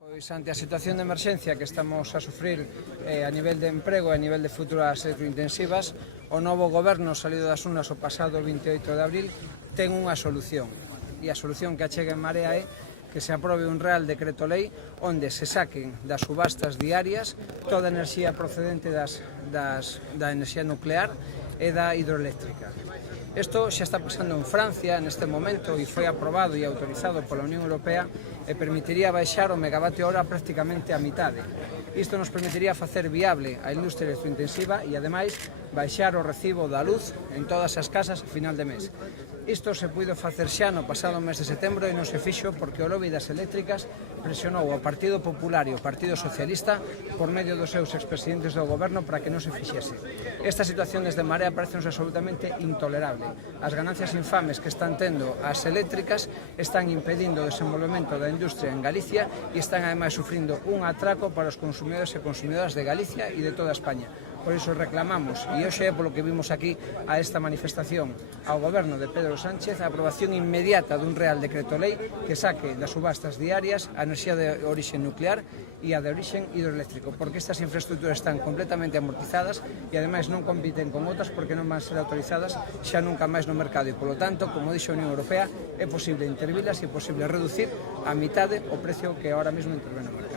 Pois ante a situación de emerxencia que estamos a sufrir a nivel de emprego e a nivel de futuras electrointensivas, o novo goberno salido das urnas o pasado 28 de abril ten unha solución. E a solución que achega en Marea é que se aprobe un Real Decreto Lei onde se saquen das subastas diarias toda a enerxía procedente da enerxía nuclear e da hidroeléctrica. Isto xa está pasando en Francia neste momento e foi aprobado e autorizado pola Unión Europea e permitiría baixar o megavatio hora prácticamente a mitade. Isto nos permitiría facer viable a industria electrointensiva e, ademais, baixar o recibo da luz en todas as casas a final de mes. Isto se puido facer xa no pasado mes de setembro e non se fixo porque o lobby das eléctricas presionou ao Partido Popular e ao Partido Socialista por medio dos seus expresidentes do goberno para que non se fixese. Esta situación desde Marea parece absolutamente intolerable. As ganancias infames que están tendo as eléctricas están impedindo o desenvolvemento da industria en Galicia e están ademais sufrindo un atraco para os consumidores e consumidoras de Galicia e de toda España. Por iso reclamamos, e hoxe é polo que vimos aquí a esta manifestación ao goberno de Pedro Sánchez, a aprobación inmediata dun Real Decreto Lei que saque das subastas diarias a enerxía de orixe nuclear e a de orixe hidroeléctrico, porque estas infraestructuras están completamente amortizadas e ademais non compiten con outras porque non van ser autorizadas xa nunca máis no mercado e, polo tanto, como dixo a Unión Europea, é posible intervilas e é posible reducir a mitade o precio que ahora mesmo intervén a Marea.